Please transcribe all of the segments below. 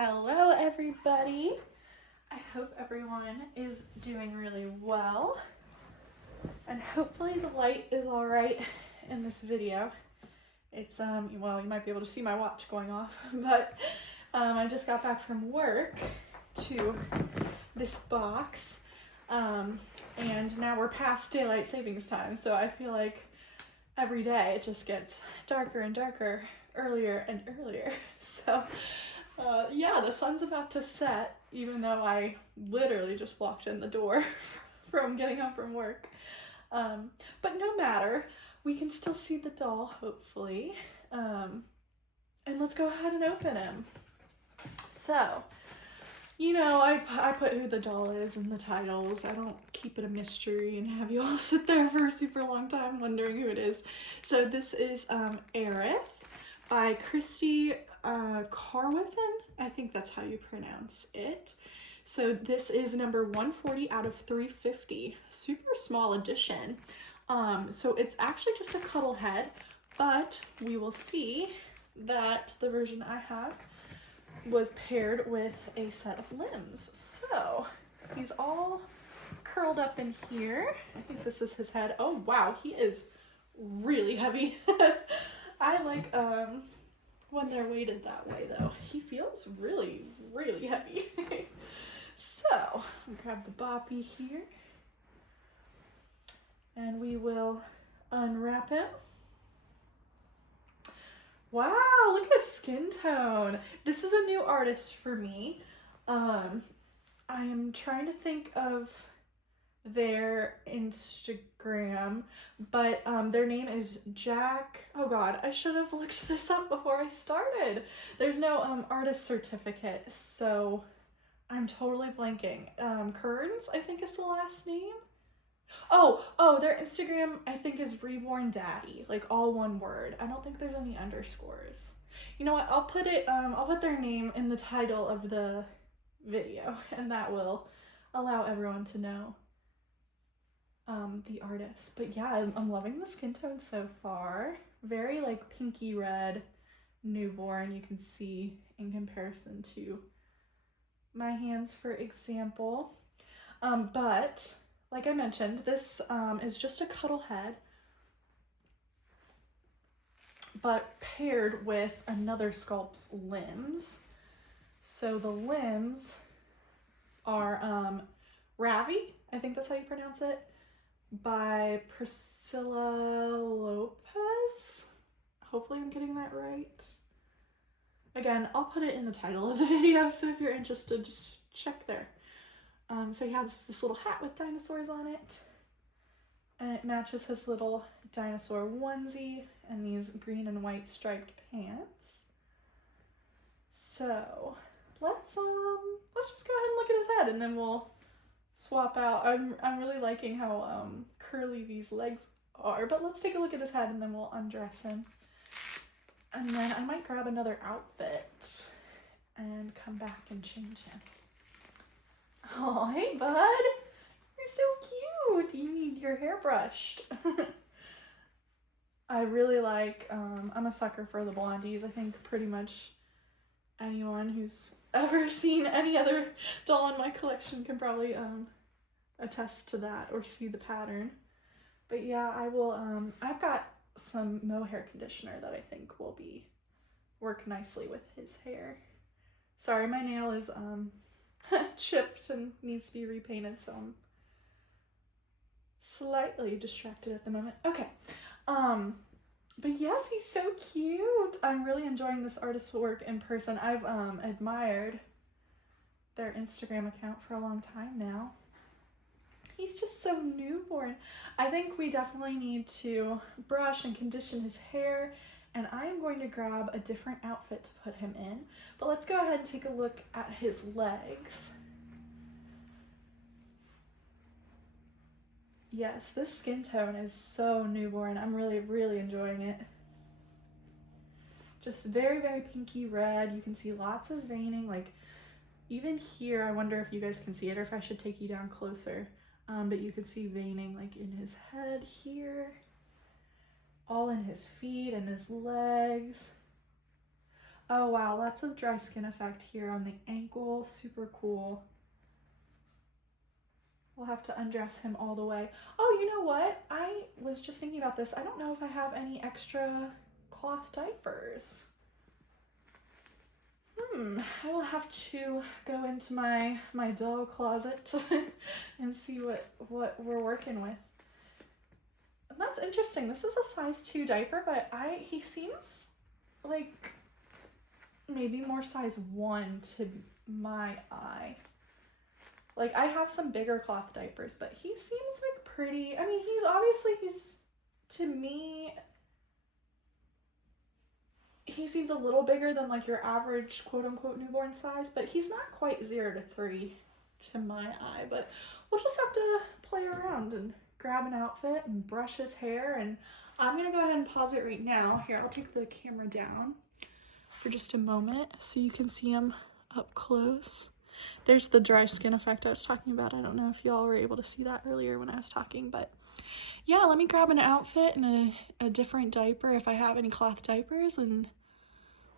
Hello everybody. I hope everyone is doing really well and hopefully the light is all right in this video. It's well, you might be able to see my watch going off, but I just got back from work to this box and now we're past daylight savings time, so I feel like every day it just gets darker and darker, earlier and earlier. So yeah, the sun's about to set, even though I literally just walked in the door from getting home from work. But no matter, we can still see the doll, hopefully. And let's go ahead and open him. So, you know, I put who the doll is in the titles. I don't keep it a mystery and have you all sit there for a super long time wondering who it is. So this is Aerith by Kristie Sohn-Carwithen. I think that's how you pronounce it. So this is number 140 out of 350. Super small edition. So it's actually just a cuddle head, but we will see that the version I have was paired with a set of limbs. So he's all curled up in here. I think this is his head. Oh wow, he is really heavy. I like when they're weighted that way though. He feels really, really heavy. So I'll grab the boppy here and we will unwrap him. Wow, look at his skin tone. This is a new artist for me. I am trying to think of their Instagram, but their name is Jayk. Oh god, I should have looked this up before I started. There's no artist certificate, so I'm totally blanking. Kearns, I think is the last name. Oh, their Instagram I think is Reborn Daddy, like all one word. I don't think there's any underscores. You know what? I'll put their name in the title of the video, and that will allow everyone to know the artist. But yeah, I'm loving the skin tone so far. Very like pinky red newborn, you can see in comparison to my hands, for example. But like I mentioned, this is just a cuddle head, but paired with another sculpt's limbs. So the limbs are Ravy, I think that's how you pronounce it, by Priscila Lopez. Hopefully I'm getting that right. Again, I'll put it in the title of the video, so if you're interested, just check there. So he has this little hat with dinosaurs on it, and it matches his little dinosaur onesie and these green and white striped pants. So let's just go ahead and look at his head, and then we'll swap out. I'm really liking how curly these legs are, but let's take a look at his head and then we'll undress him. And then I might grab another outfit and come back and change him. Oh, hey bud, you're so cute. You need your hair brushed. I really like, I'm a sucker for the blondies. I think pretty much anyone who's ever seen any other doll in my collection can probably attest to that or see the pattern. But yeah, I will, I've got some mohair conditioner that I think will work nicely with his hair. Sorry, my nail is chipped and needs to be repainted, so I'm slightly distracted at the moment. Okay, but yes, he's so cute. I'm really enjoying this artist's work in person. I've admired their Instagram account for a long time now. He's just so newborn. I think we definitely need to brush and condition his hair, and I am going to grab a different outfit to put him in. But let's go ahead and take a look at his legs. Yes, this skin tone is so newborn. I'm really, really enjoying it. Just very, very pinky red. You can see lots of veining. Like even here, I wonder if you guys can see it or if I should take you down closer. But you can see veining like in his head here, all in his feet and his legs. Oh wow, lots of dry skin effect here on the ankle. Super cool. We'll have to undress him all the way. Oh, you know what? I was just thinking about this. I don't know if I have any extra cloth diapers. I will have to go into my doll closet and see what we're working with. And that's interesting. This is a size 2 diaper, but he seems like maybe more size 1 to my eye. Like, I have some bigger cloth diapers, but he seems like pretty, I mean, to me, he seems a little bigger than like your average quote-unquote newborn size, but he's not quite 0 to 3 to my eye. But we'll just have to play around and grab an outfit and brush his hair, and I'm gonna go ahead and pause it right now. Here, I'll take the camera down for just a moment so you can see him up close. There's the dry skin effect I was talking about. I don't know if y'all were able to see that earlier when I was talking, but yeah, let me grab an outfit and a different diaper if I have any cloth diapers, and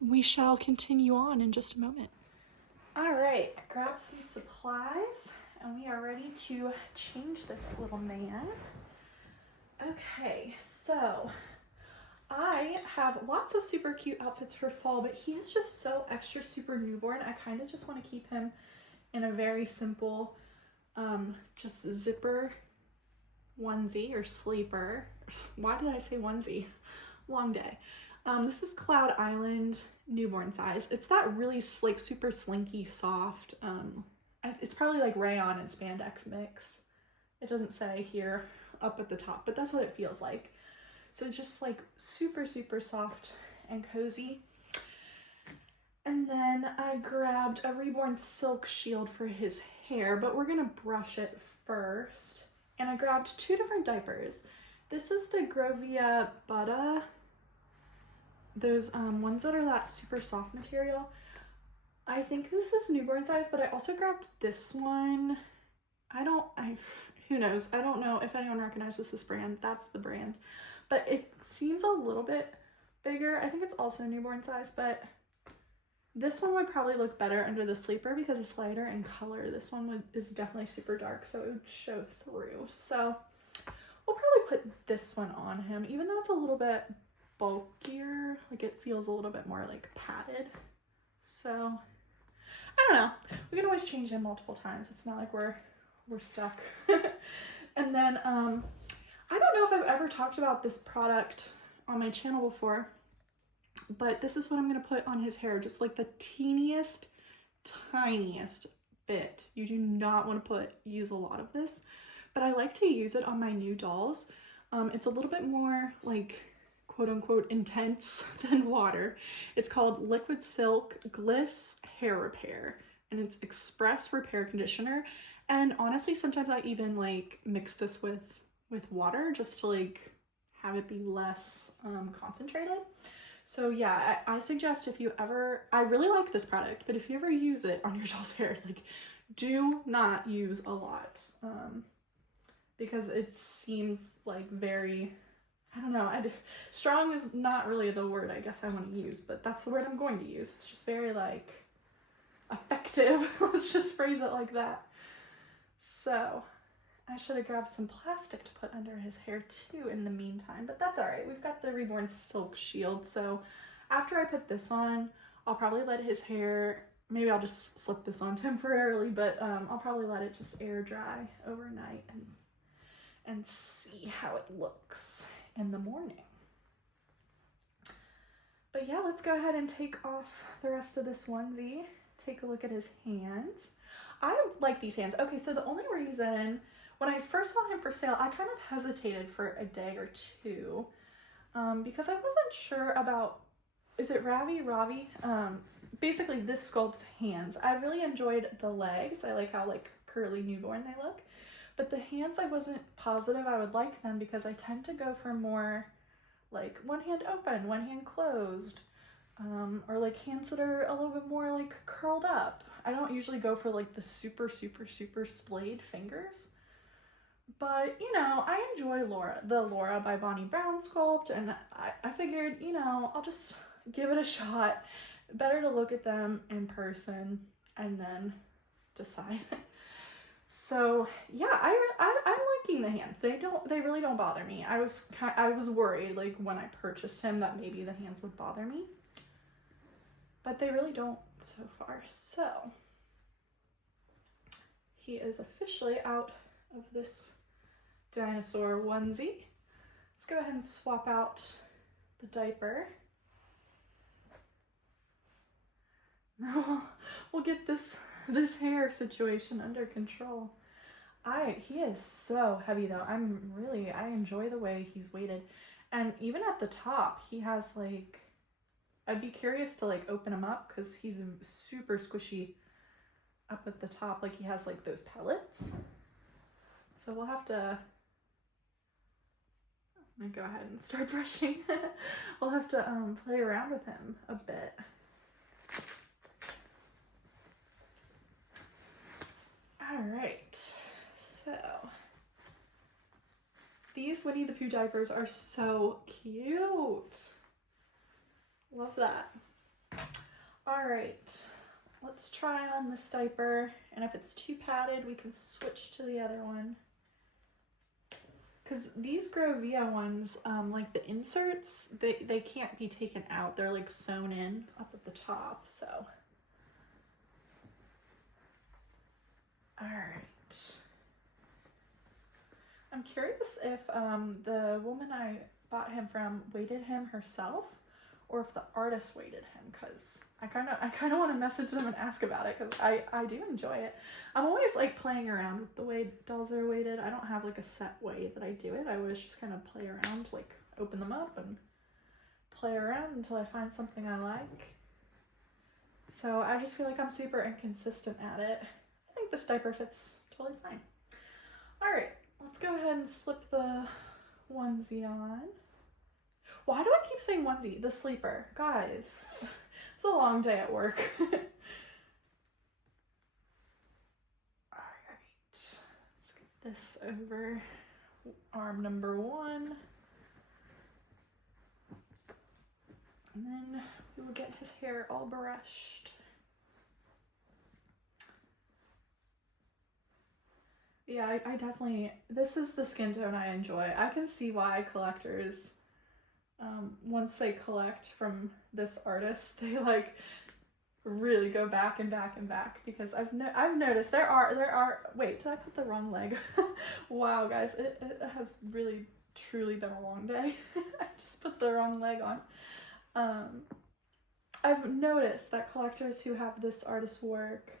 we shall continue on in just a moment. All right, grab some supplies and we are ready to change this little man. Okay, so I have lots of super cute outfits for fall, but he is just so extra super newborn. I kind of just want to keep him in a very simple, just zipper onesie or sleeper. Why did I say onesie? Long day. This is Cloud Island newborn size. It's that really like super slinky, soft. It's probably like rayon and spandex mix. It doesn't say here up at the top, but that's what it feels like. So just like super, super soft and cozy. And then I grabbed a Reborn silk shield for his hair, but we're gonna brush it first. And I grabbed 2 different diapers. This is the Grovia Buddha. Those ones that are that super soft material. I think this is newborn size, but I also grabbed this one. Who knows? I don't know if anyone recognizes this brand. That's the brand. But it seems a little bit bigger. I think it's also newborn size, but this one would probably look better under the sleeper because it's lighter in color. This one is definitely super dark, so it would show through. So we'll probably put this one on him, even though it's a little bit bulkier. Like, it feels a little bit more like padded. So I don't know. We can always change him multiple times. It's not like we're stuck. And then I don't know if I've ever talked about this product on my channel before, but this is what I'm going to put on his hair, just like the teeniest, tiniest bit. You do not want to use a lot of this, but I like to use it on my new dolls. It's a little bit more like quote unquote intense than water. It's called Liquid Silk Gliss Hair Repair, and it's express repair conditioner. And honestly, sometimes I even like mix this with water just to like have it be less concentrated. So yeah, I suggest if you ever, I really like this product, but if you ever use it on your doll's hair, like, do not use a lot, because it seems like very, I don't know, strong is not really the word I guess I want to use, but that's the word I'm going to use. It's just very like effective. Let's just phrase it like that. So I should have grabbed some plastic to put under his hair too in the meantime, but that's all right. We've got the Reborn silk shield. So after I put this on, I'll probably let his hair, maybe I'll just slip this on temporarily, but I'll probably let it just air dry overnight and see how it looks in the morning. But yeah, let's go ahead and take off the rest of this onesie. Take a look at his hands. I like these hands. Okay, so the only reason, when I first saw him for sale, I kind of hesitated for a day or two because I wasn't sure about, is it Ravy? Basically this sculpt's hands. I really enjoyed the legs. I like how like curly newborn they look, but the hands I wasn't positive I would like them because I tend to go for more like one hand open, one hand closed, or like hands that are a little bit more like curled up. I don't usually go for like the super, super, super splayed fingers. But, you know, I enjoy the Laura by Bonnie Brown sculpt, and I figured, you know, I'll just give it a shot. better to look at them in person and then decide. So yeah, I'm liking the hands. They really don't bother me. I was worried like when I purchased him that maybe the hands would bother me, but they really don't so far. So he is officially out of this dinosaur onesie. Let's go ahead and swap out the diaper. We'll get this hair situation under control. He is so heavy though. I enjoy the way he's weighted. And even at the top, he has like, I'd be curious to like open him up because he's super squishy up at the top. Like he has like those pellets. So we'll have to, I'm gonna go ahead and start brushing. We'll have to play around with him a bit. All right, so these Winnie the Pooh diapers are so cute. Love that. All right, let's try on this diaper, and if it's too padded, we can switch to the other one. Because these Grovia ones, like the inserts, they can't be taken out. They're like sewn in up at the top, so. All right. I'm curious if the woman I bought him from weighted him herself, or if the artist weighted him, because I kind of want to message them and ask about it, because I do enjoy it. I'm always like playing around with the way dolls are weighted. I don't have like a set way that I do it. I always just kind of play around, like open them up and play around until I find something I like. So I just feel like I'm super inconsistent at it. I think this diaper fits totally fine. All right, let's go ahead and slip the onesie on. Why do I keep saying onesie? The sleeper. Guys, it's a long day at work. All right, let's get this over arm number 1. And then we will get his hair all brushed. Yeah, I definitely, this is the skin tone I enjoy. I can see why collectors, once they collect from this artist, they like really go back and back and back, because I've noticed there are, wait, did I put the wrong leg? Wow, guys, it has really truly been a long day. I just put the wrong leg on. I've noticed that collectors who have this artist's work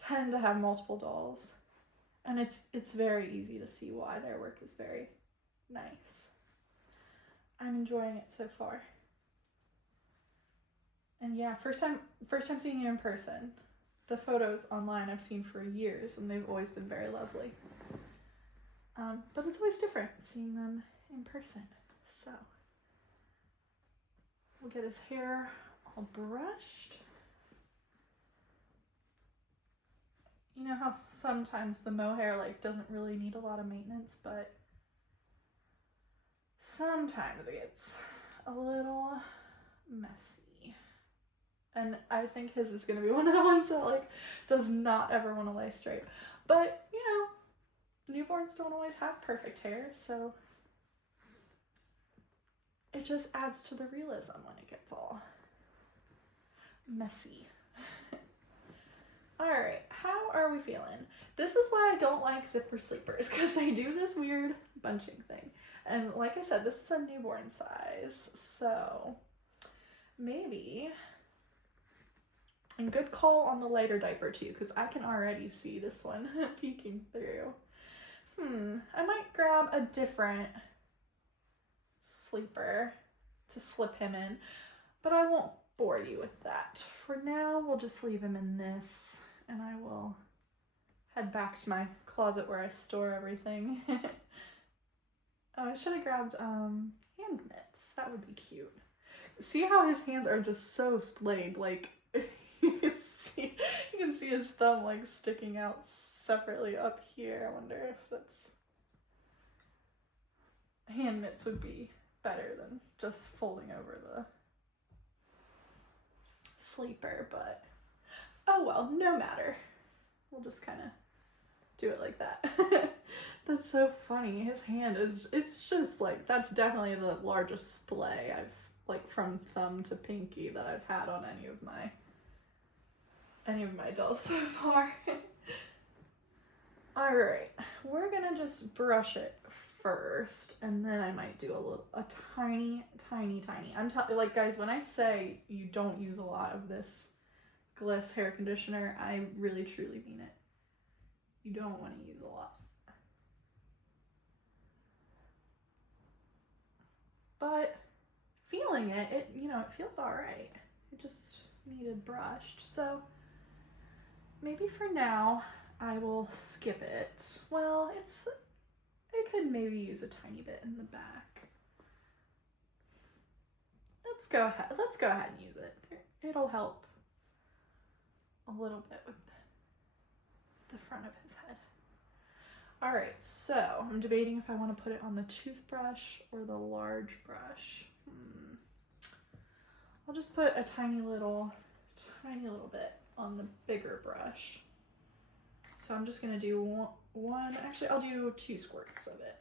tend to have multiple dolls. And it's very easy to see why their work is very nice. I'm enjoying it so far. And yeah, first time seeing it in person. The photos online I've seen for years, and they've always been very lovely. But it's always different seeing them in person. So we'll get his hair all brushed. You know how sometimes the mohair like doesn't really need a lot of maintenance, but sometimes it gets a little messy. And I think his is gonna be one of the ones that like does not ever want to lay straight. But you know, newborns don't always have perfect hair, so it just adds to the realism when it gets all messy. All right, how are we feeling? This is why I don't like zipper sleepers, because they do this weird bunching thing. And like I said, this is a newborn size, so maybe, and good call on the lighter diaper too, because I can already see this one peeking through. I might grab a different sleeper to slip him in, but I won't bore you with that. For now, we'll just leave him in this, and I will head back to my closet where I store everything. Oh, I should have grabbed hand mitts. That would be cute. See how his hands are just so splayed, like you can see his thumb like sticking out separately up here. I wonder if that's, hand mitts would be better than just folding over sleeper, but oh well, no matter. We'll just kind of do it like that. That's so funny. His hand is, it's just like, that's definitely the largest splay I've, like from thumb to pinky, that I've had on any of my dolls so far. All right, we're gonna just brush it first, and then I might do a tiny. I'm like, guys, when I say you don't use a lot of this Gliss hair conditioner, I really truly mean it. You don't want to use a lot. But feeling it, you know, it feels all right. It just needed brushed. So maybe for now I will skip it. Well, I could maybe use a tiny bit in the back. Let's go ahead and use it. It'll help a little bit with the front of his head. All right, so I'm debating if I want to put it on the toothbrush or the large brush. I'll just put a tiny little bit on the bigger brush. So I'm just gonna do one, actually I'll do 2 squirts of it.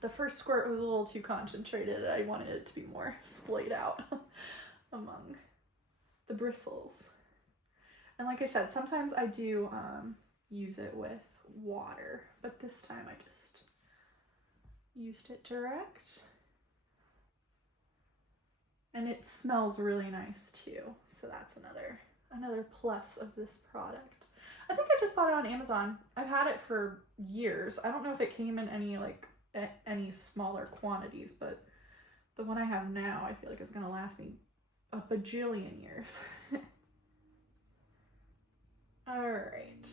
The first squirt was a little too concentrated. I wanted it to be more splayed out among the bristles. And like I said, sometimes I do use it with water, but this time I just used it direct. And it smells really nice too, so that's another plus of this product. I think I just bought it on Amazon. I've had it for years. I don't know if it came in any smaller quantities, but the one I have now I feel like is gonna last me a bajillion years. All right.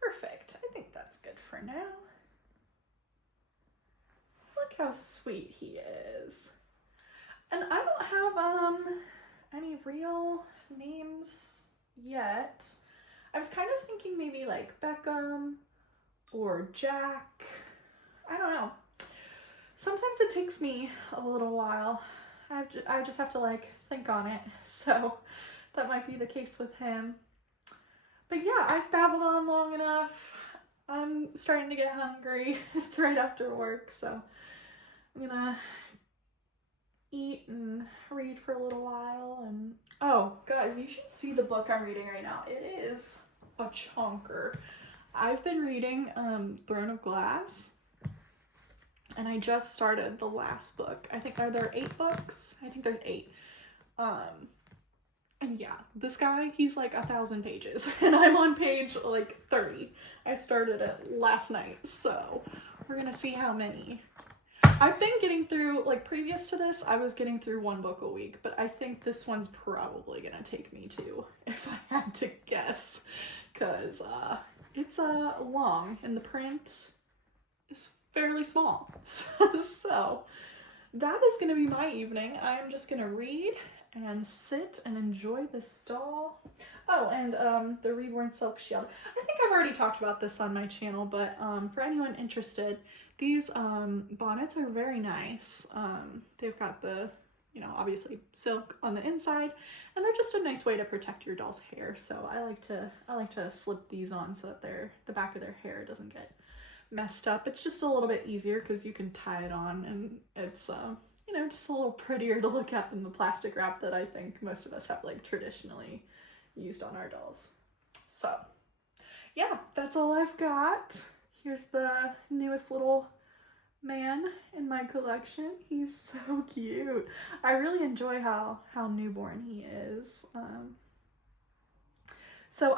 Perfect. I think that's good for now. Look how sweet he is. And I don't have any real names yet. I was kind of thinking maybe like Beckham or Jack. I don't know. Sometimes it takes me a little while. I just have to like think on it. So that might be the case with him. But yeah, I've babbled on long enough. I'm starting to get hungry. It's right after work, so I'm gonna eat and read for a little while. And oh guys, you should see the book I'm reading right now. It is a chonker. I've been reading Throne of Glass, and I just started the last book. I think, are there 8 books? I think there's 8. And yeah, this guy, he's like 1,000 pages and I'm on page like 30. I started it last night, so we're gonna see how many. I've been getting through, like previous to this, I was getting through 1 book a week, but I think this one's probably gonna take me 2, if I had to guess, because it's long and the print is fairly small. So that is gonna be my evening. I'm just gonna read and sit and enjoy this doll. Oh, and the Reborn Silk Shield. I think I've already talked about this on my channel, but for anyone interested, these bonnets are very nice. They've got the, you know, obviously silk on the inside, and they're just a nice way to protect your doll's hair. So I like to slip these on so that the back of their hair doesn't get messed up. It's just a little bit easier because you can tie it on, and it's you know, just a little prettier to look at than the plastic wrap that I think most of us have like traditionally used on our dolls. So yeah, that's all I've got. Here's the newest little man in my collection. He's so cute. I really enjoy how newborn he is. So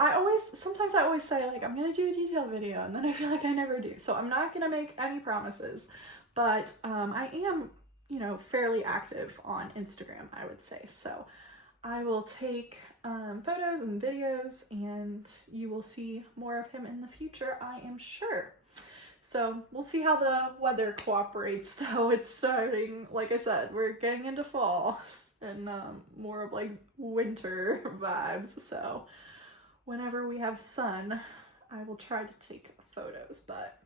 sometimes I always say like, I'm gonna do a detailed video, and then I feel like I never do. So I'm not gonna make any promises, but I am, you know, fairly active on Instagram, I would say. So I will take photos and videos, and you will see more of him in the future, I am sure. So we'll see how the weather cooperates, though. It's starting, like I said, we're getting into fall and more of like winter vibes. So whenever we have sun, I will try to take photos. But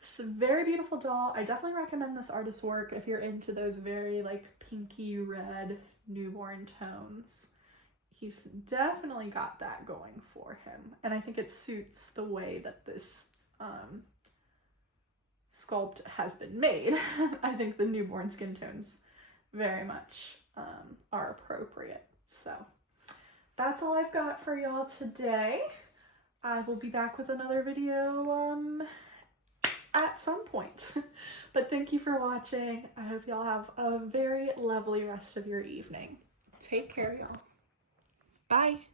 It's a very beautiful doll. I definitely recommend this artist's work if you're into those very like pinky red newborn tones. He's definitely got that going for him. And I think it suits the way that this sculpt has been made. I think the newborn skin tones very much are appropriate. So that's all I've got for y'all today. I will be back with another video at some point. But thank you for watching. I hope y'all have a very lovely rest of your evening. Take care, y'all. Bye.